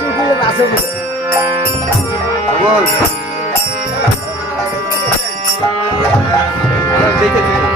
চুকিয়ে আছে বলে দেখেছি